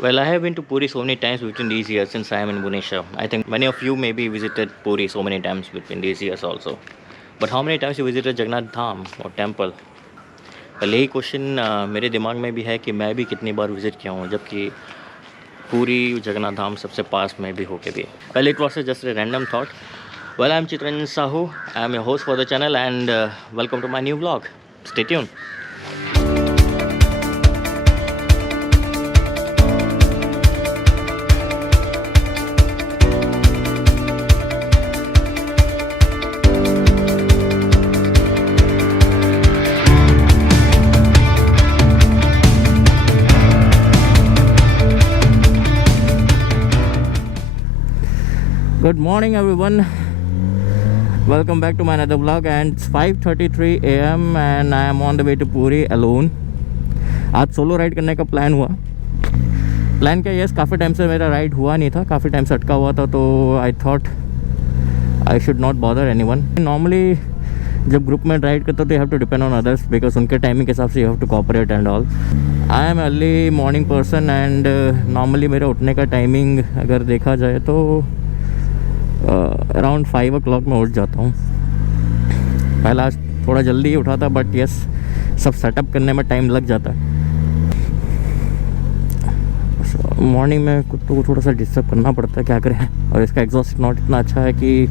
Well, I have been to Puri so many times between these years since I am in Bhubaneswar. I think many of you maybe visited Puri so many times between these years also. But how many times you visited Jagannath Dham or temple? पहले ही क्वेश्चन मेरे दिमाग में भी है कि मैं भी कितनी बार विजिट किया हूँ, जबकि पूरी जगन्नाथ धाम सबसे पास में भी होके भी. Well, it was just a random thought. Well, I am Chitranjan Sahu. I am your host for the channel and welcome to my new blog. Stay tune. Good morning everyone, welcome back to my another vlog and it's 5:33 AM and I am on the way to Puri alone. आज solo ride करने का प्लान हुआ. प्लान क्या, यस, काफ़ी टाइम से मेरा राइड हुआ नहीं था, काफ़ी टाइम से अटका हुआ था, तो I thought I should not bother anyone. Normally जब ग्रुप में राइड करते तो you have to depend on others because उनके टाइमिंग के हिसाब से you have to cooperate and all. I am early morning person and normally मेरा उठने का टाइमिंग अगर देखा जाए तो अराउंड 5 o'clock में उठ जाता हूँ. पहला आज थोड़ा जल्दी ही उठा था बट यस, सब सेटअप करने में टाइम लग जाता है. मॉर्निंग में खुद को थोड़ा सा डिस्टर्ब करना पड़ता है, क्या करें. और इसका एग्जॉस्ट नॉट इतना अच्छा है कि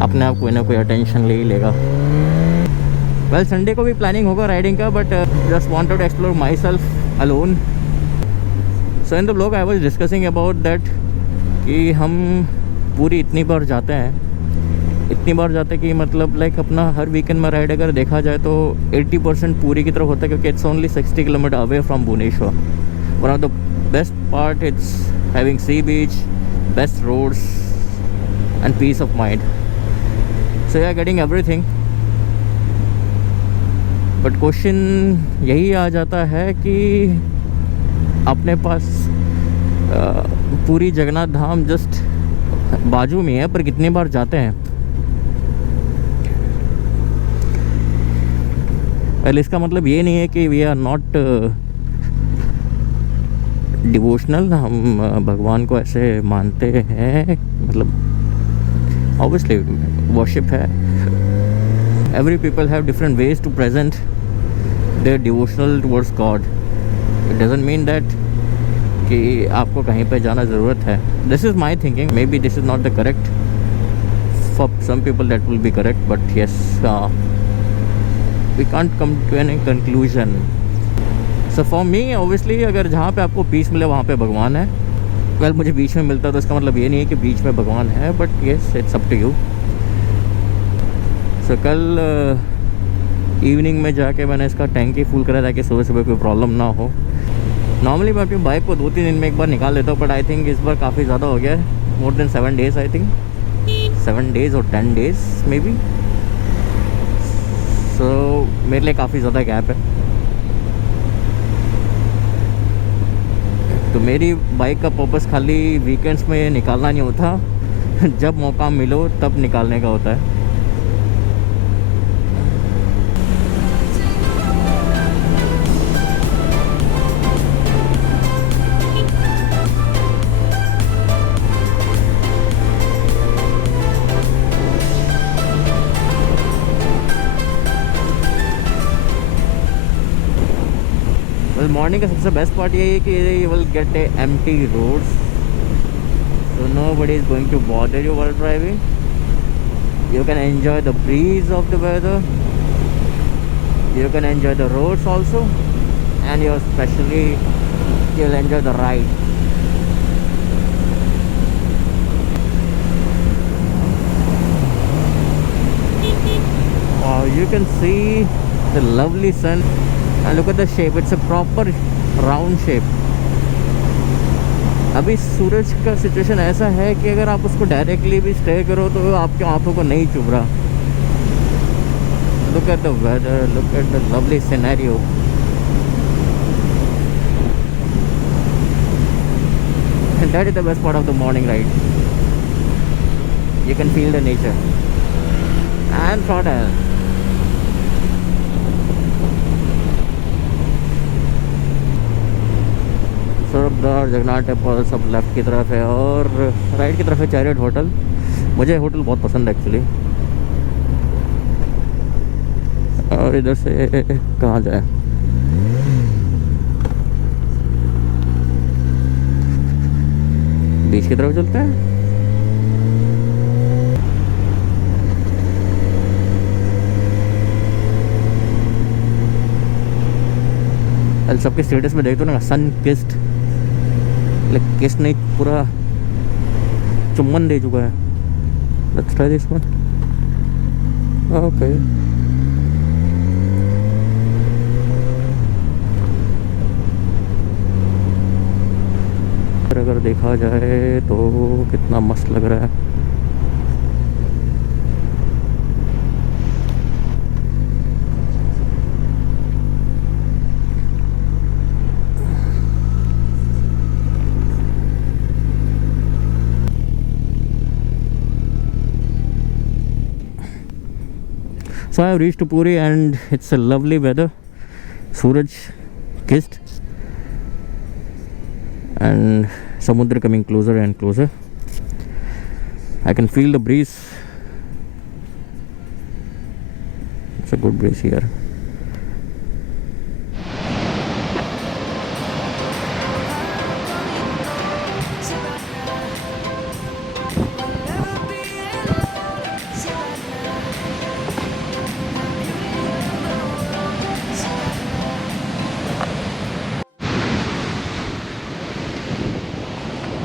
अपने आप कोई ना कोई अटेंशन ले ही लेगा. वेल, संडे को भी प्लानिंग होगा राइडिंग का but just wanted to explore myself alone. So in the blog I was discussing about that कि हम पूरी इतनी बार जाते हैं कि मतलब लाइक अपना हर वीकेंड में राइड अगर देखा जाए तो 80% पूरी की तरफ होता है, क्योंकि it's only 60 kilometre away from Bhubaneswar. One of the best part it's having sea beach, best roads and peace of mind. So you are getting everything. But question यही आ जाता है कि अपने पास पूरी जगन्नाथ धाम जस्ट बाजू में है, पर कितनी बार जाते हैं. पहले इसका मतलब ये नहीं है कि वी आर नॉट डिवोशनल, हम भगवान को ऐसे मानते हैं, मतलब ऑब्वियसली वर्शिप है. Every people have different ways to present their devotional towards God. It doesn't mean that कि आपको कहीं पे जाना ज़रूरत है. This is my thinking, maybe this is not the correct. For some people that will be correct but yes, we can't come to any conclusion. So for me obviously अगर जहाँ पे आपको पीस मिले वहाँ पे भगवान है. वेल, मुझे बीच में मिलता तो इसका मतलब ये नहीं है कि बीच में भगवान है, but yes, it's up to you. So कल इवनिंग में जाके मैंने इसका टैंक ही फुल करा ताकि सुबह सुबह कोई प्रॉब्लम ना हो. नॉर्मली मैं अपनी बाइक को 2-3 दिन में एक बार निकाल लेता हूँ, बट आई थिंक इस बार काफ़ी ज़्यादा हो गया है. More than 7 days, I think 7 days और 10 days मे बी. सो मेरे लिए काफ़ी ज़्यादा गैप है. तो मेरी बाइक का पर्पस खाली वीकेंड्स में निकालना नहीं होता, जब मौका मिलो तब निकालने का होता है. मॉर्निंग का सबसे बेस्ट पार्ट यही है कि you will get a empty roads, so nobody is going to bother you while driving. You can enjoy the breeze of the weather, you can enjoy the roads also, and you specially you will enjoy the ride. You can see the lovely sun and look at the shape. It's a proper round shape. अभी सूरज का सिचुएशन ऐसा है कि अगर आप उसको डायरेक्टली भी स्टे करो तो आपकी आंखों को नहीं चुभ रहा. Look at the weather, look at the lovely scenario. And that is the best part of the morning ride. You can feel the nature and throttle. सरदार जगन्नाथ टेम्पल सब लेफ्ट की तरफ है और राइट की तरफ है चैरियट होटल। मुझे होटल बहुत पसंद है एक्चुअली। और इधर से कहाँ जाए? बीच की तरफ चलते हैं। सबके स्टेटस में देखते हो ना, सन किस्ड, लाइक किस्ट नहीं, पूरा चुम्बन दे चुका है। Let's try this one. Okay, अगर देखा जाए तो कितना मस्त लग रहा है। So I have reached Puri and it's a lovely weather. Suraj kissed and Samudra coming closer and closer. I can feel the breeze. It's a good breeze here.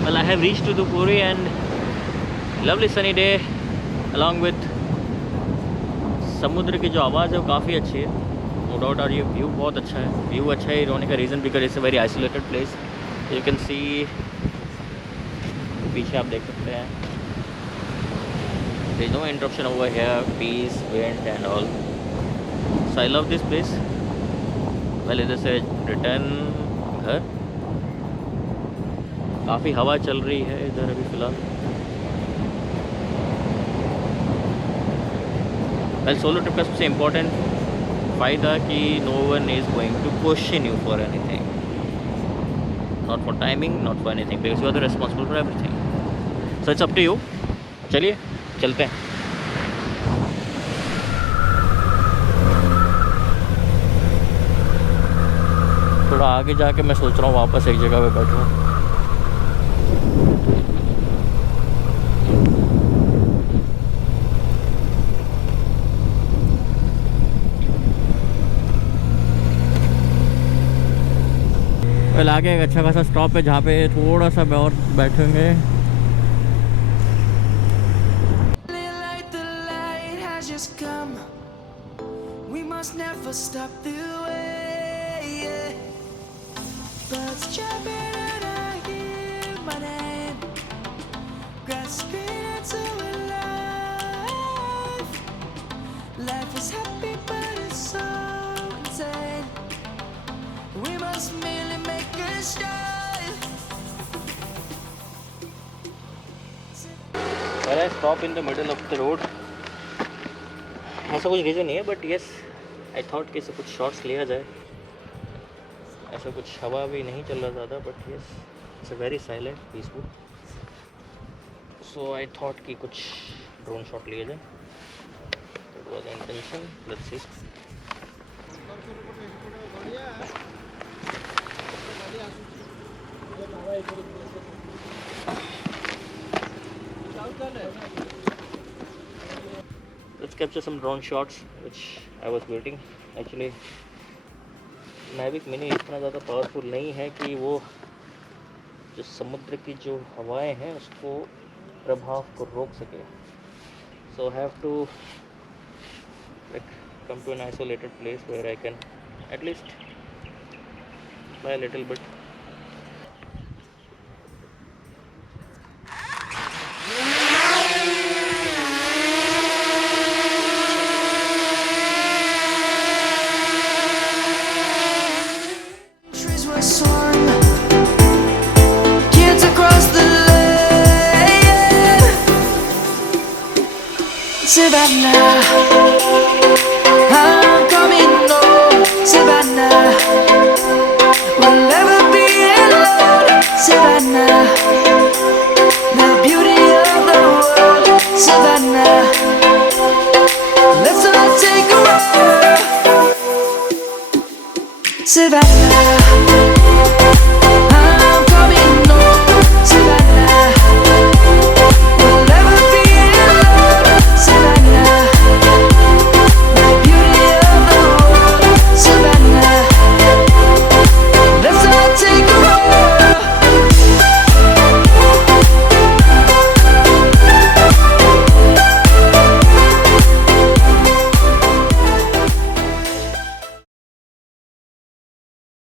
Well, I have reached to the Puri and lovely sunny day along with समुद्र की जो आवाज़ है वो काफ़ी अच्छी है, no doubt. और ये व्यू बहुत अच्छा है। व्यू अच्छा है होने का reason because it's a very isolated place. You can see, पीछे आप देख सकते हैं, there is no interruption over here, peace, wind and all. So I love this place. Well, इधर से रिटर्न घर। काफ़ी हवा चल रही है इधर अभी फ़िलहाल। वेल, सोलो ट्रिप का सबसे इम्पोर्टेंट फ़ायदा कि no one is going to question you for anything, not for timing, not for anything, because you are the responsible for everything. So it's up to you. चलिए चलते हैं। थोड़ा आगे जाके मैं सोच रहा हूँ वापस एक जगह पे बैठूँ। वेल, आगे एक अच्छा खासा स्टॉप है जहाँ पे थोड़ा सा और बैठेंगे। Life is happy but it's so insane. We must merely make a start. Well, I stop in the middle of the road. ऐसा कुछ रीज़न नहीं है, बट यस आई थॉट कि इससे कुछ शॉट्स लिया जाए। ऐसा कुछ हवा भी नहीं चल रहा ज़्यादा, but yes it's a very silent, peaceful. So I thought कि कुछ ड्रोन शॉट लिया जाए। That was the intention. Let's see. Let's capture some drone shots which I was waiting. Actually Mavic Mini इतना ज़्यादा पावरफुल नहीं है कि वो जो समुद्र की जो हवाएं हैं उसको प्रभाव को रोक सके। So I have to like come to an isolated place where I can at least fly a little bit. Trees were soaring, kids across the lane. Savannah, I'm coming home. Savannah, we'll never be alone Savannah.